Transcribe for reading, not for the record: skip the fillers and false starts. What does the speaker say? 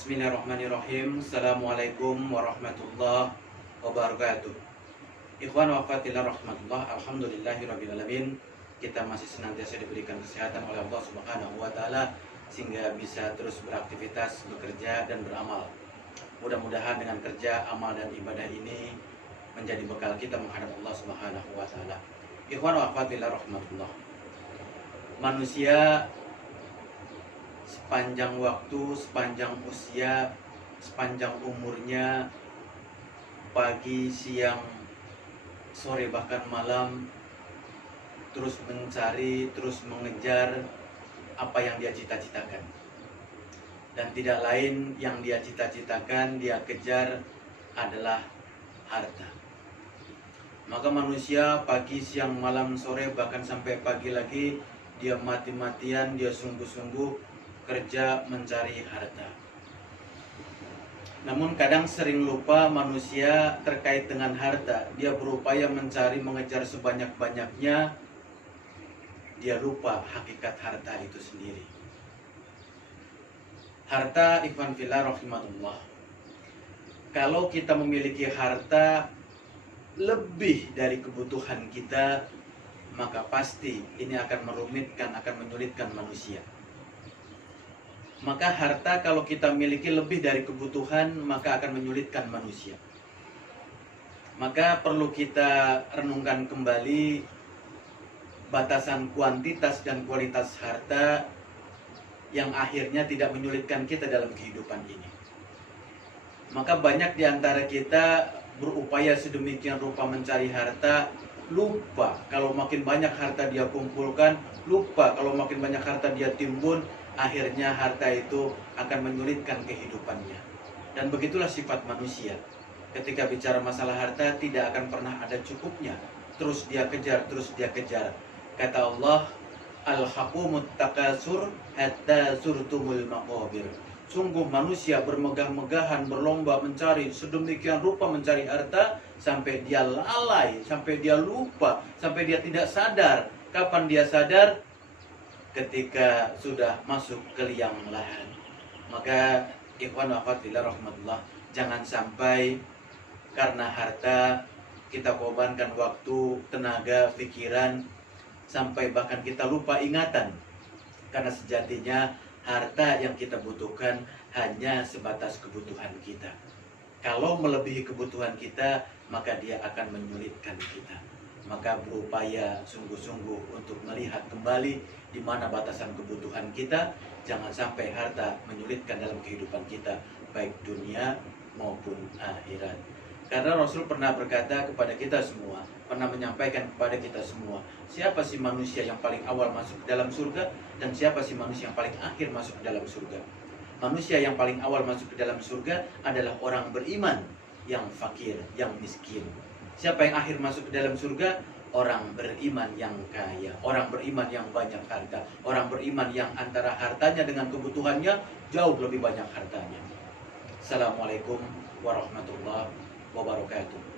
Bismillahirrahmanirrahim. Assalamualaikum warahmatullahi wabarakatuh. Ikhwan wa akhwatillah rahmatullah. Alhamdulillahirrabbilalamin. Kita masih senantiasa diberikan kesehatan oleh Allah Subhanahu wa ta'ala sehingga bisa terus beraktivitas, bekerja dan beramal. Mudah-mudahan dengan kerja, amal dan ibadah ini menjadi bekal kita menghadap Allah Subhanahu wa ta'ala. Ikhwan wa akhwatillah rahmatullah. Manusia sepanjang waktu, sepanjang usia, sepanjang umurnya, pagi, siang, sore, bahkan malam, terus mencari, terus mengejar apa yang dia cita-citakan. Dan tidak lain yang dia cita-citakan, dia kejar adalah harta. Maka manusia pagi, siang, malam, sore, bahkan sampai pagi lagi, dia mati-matian, dia sungguh-sungguh kerja mencari harta. Namun kadang sering lupa manusia terkait dengan harta. Dia berupaya mencari, mengejar sebanyak-banyaknya. Dia lupa hakikat harta itu sendiri. Harta, ikhwan fillah rahimatullah. Kalau kita memiliki harta lebih dari kebutuhan kita, maka pasti ini akan merumitkan, akan menyulitkan manusia. Maka harta kalau kita miliki lebih dari kebutuhan, maka akan menyulitkan manusia. Maka perlu kita renungkan kembali batasan kuantitas dan kualitas harta yang akhirnya tidak menyulitkan kita dalam kehidupan ini. Maka banyak di antara kita berupaya sedemikian rupa mencari harta, lupa kalau makin banyak harta dia kumpulkan, lupa kalau makin banyak harta dia timbun, akhirnya harta itu akan menyulitkan kehidupannya. Dan begitulah sifat manusia. Ketika bicara masalah harta, tidak akan pernah ada cukupnya. Terus dia kejar, terus dia kejar. Kata Allah, Al-hakumut takasur hatta zurtumul maqabir. Sungguh manusia bermegah-megahan, berlomba mencari, sedemikian rupa mencari harta, sampai dia lalai, sampai dia lupa, sampai dia tidak sadar. Kapan dia sadar? Ketika sudah masuk ke liang lahat. Maka ikhwan wa akhwat fillah rahmatullah, jangan sampai karena harta kita korbankan waktu, tenaga, pikiran, sampai bahkan kita lupa ingatan. Karena sejatinya harta yang kita butuhkan hanya sebatas kebutuhan kita. Kalau melebihi kebutuhan kita, maka dia akan menyulitkan kita. Maka berupaya sungguh-sungguh untuk melihat kembali di mana batasan kebutuhan kita. Jangan sampai harta menyulitkan dalam kehidupan kita, baik dunia maupun akhirat. Karena Rasul pernah berkata kepada kita semua, pernah menyampaikan kepada kita semua, siapa sih manusia yang paling awal masuk ke dalam surga, dan siapa sih manusia yang paling akhir masuk ke dalam surga. Manusia yang paling awal masuk ke dalam surga adalah orang beriman yang fakir, yang miskin. Siapa yang akhir masuk ke dalam surga? Orang beriman yang kaya, orang beriman yang banyak harta, orang beriman yang antara hartanya dengan kebutuhannya jauh lebih banyak hartanya. Assalamualaikum warahmatullahi wabarakatuh.